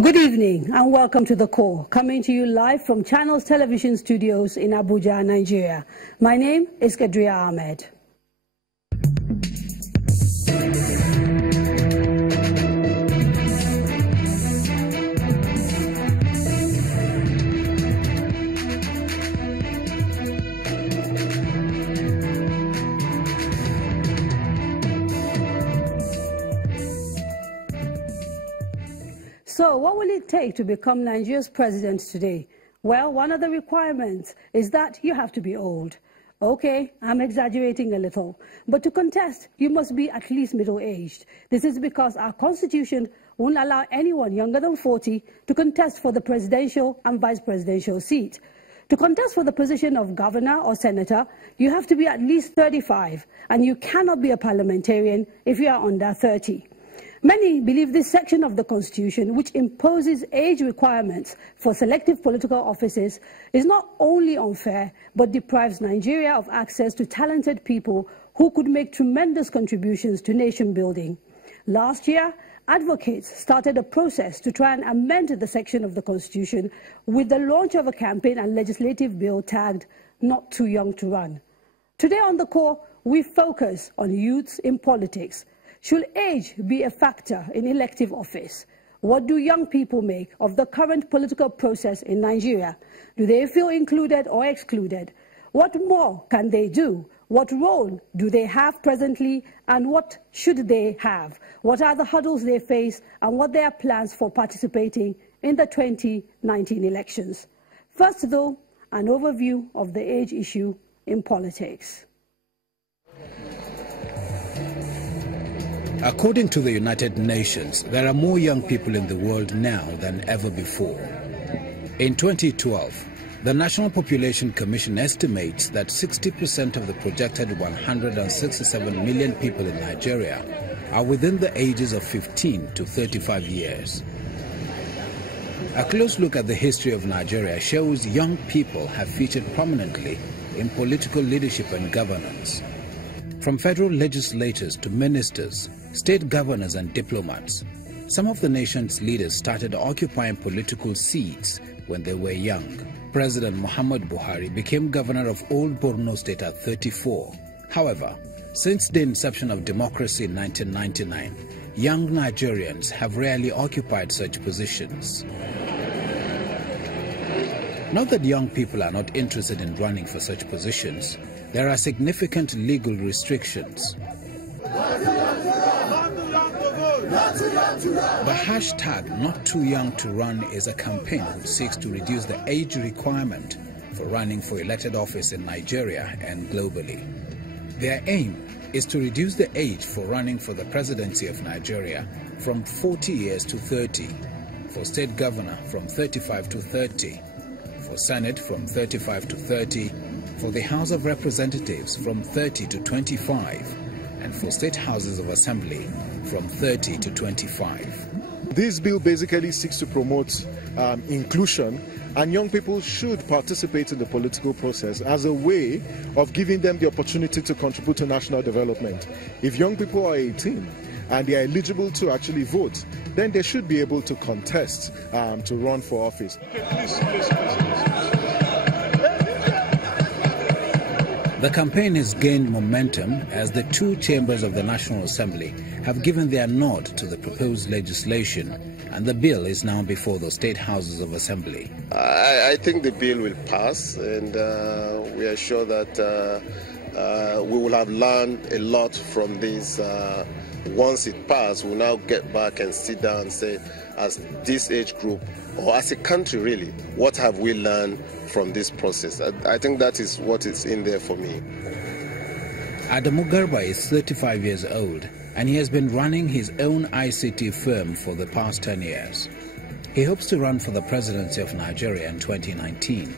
Good evening and welcome to The Core, coming to you live from Channels Television Studios in Abuja, Nigeria. My name is Kadria Ahmed. So what will it take to become Nigeria's president today? Well, one of the requirements is that you have to be old. Okay, I'm exaggerating a little, but to contest, you must be at least middle-aged. This is because our constitution won't allow anyone younger than 40 to contest for the presidential and vice presidential seat. To contest for the position of governor or senator, you have to be at least 35, and you cannot be a parliamentarian if you are under 30. Many believe this section of the Constitution, which imposes age requirements for selective political offices, is not only unfair, but deprives Nigeria of access to talented people who could make tremendous contributions to nation building. Last year, advocates started a process to try and amend the section of the Constitution with the launch of a campaign and legislative bill tagged "Not Too Young to Run." Today on The Core, we focus on youths in politics. Should age be a factor in elective office? What do young people make of the current political process in Nigeria? Do they feel included or excluded? What more can they do? What role do they have presently, and what should they have? What are the hurdles they face, and what their plans for participating in the 2019 elections? First, though, an overview of the age issue in politics. According to the United Nations, there are more young people in the world now than ever before. In 2012, the National Population Commission estimates that 60% of the projected 167 million people in Nigeria are within the ages of 15 to 35 years. A close look at the history of Nigeria shows young people have featured prominently in political leadership and governance. From federal legislators to ministers, state governors and diplomats, some of the nation's leaders started occupying political seats when they were young. President Muhammad Buhari became governor of Old Borno State at 34. However, since the inception of democracy in 1999, young Nigerians have rarely occupied such positions. Not that young people are not interested in running for such positions. There are significant legal restrictions. The hashtag "Not Too Young to Run" is a campaign which seeks to reduce the age requirement for running for elected office in Nigeria and globally. Their aim is to reduce the age for running for the presidency of Nigeria from 40 years to 30, for state governor from 35 to 30, for Senate from 35 to 30, for the House of Representatives from 30 to 25, and for state houses of assembly from 30 to 25. This bill basically seeks to promote inclusion, and young people should participate in the political process as a way of giving them the opportunity to contribute to national development. If young people are 18 and they are eligible to actually vote, then they should be able to contest to run for office. The campaign has gained momentum as the two chambers of the National Assembly have given their nod to the proposed legislation, and the bill is now before the state houses of assembly. I think the bill will pass, and we are sure that we will have learned a lot from this. Once it passes, we'll now get back and sit down and say, as this age group, or as a country really, what have we learned from this process? I think that is what is in there for me. Adamu Garba is 35 years old, and he has been running his own ICT firm for the past 10 years. He hopes to run for the presidency of Nigeria in 2019,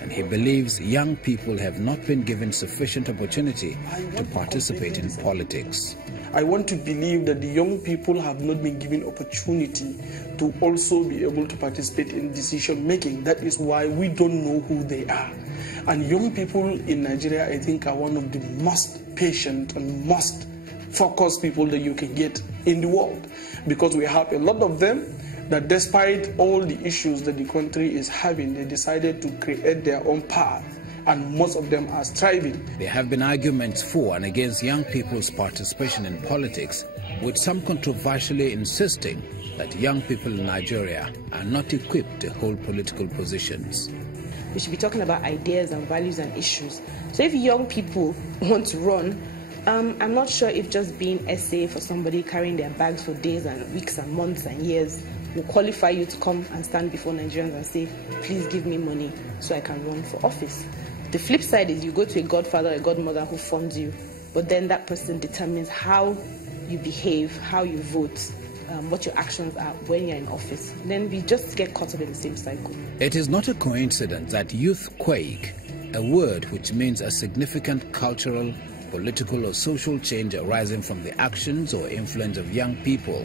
and he believes young people have not been given sufficient opportunity to participate in politics. I want to believe that the young people have not been given opportunity to also be able to participate in decision making. That is why we don't know who they are. And young people in Nigeria, I think, are one of the most patient and most focused people that you can get in the world, because we have a lot of them that despite all the issues that the country is having, they decided to create their own path, and most of them are striving. There have been arguments for and against young people's participation in politics, with some controversially insisting that young people in Nigeria are not equipped to hold political positions. We should be talking about ideas and values and issues. So if young people want to run, I'm not sure if just being SA for somebody carrying their bags for days and weeks and months and years will qualify you to come and stand before Nigerians and say, please give me money so I can run for office. The flip side is you go to a godfather or a godmother who funds you, but then that person determines how you behave, how you vote, what your actions are when you're in office. Then we just get caught up in the same cycle. It is not a coincidence that youthquake, a word which means a significant cultural, political or social change arising from the actions or influence of young people,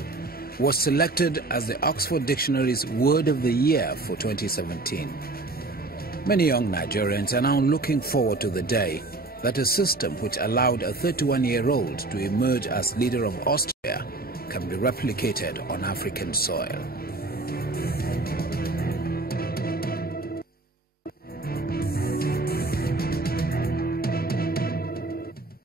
was selected as the Oxford Dictionary's Word of the Year for 2017. Many young Nigerians are now looking forward to the day that a system which allowed a 31-year-old to emerge as leader of Austria can be replicated on African soil.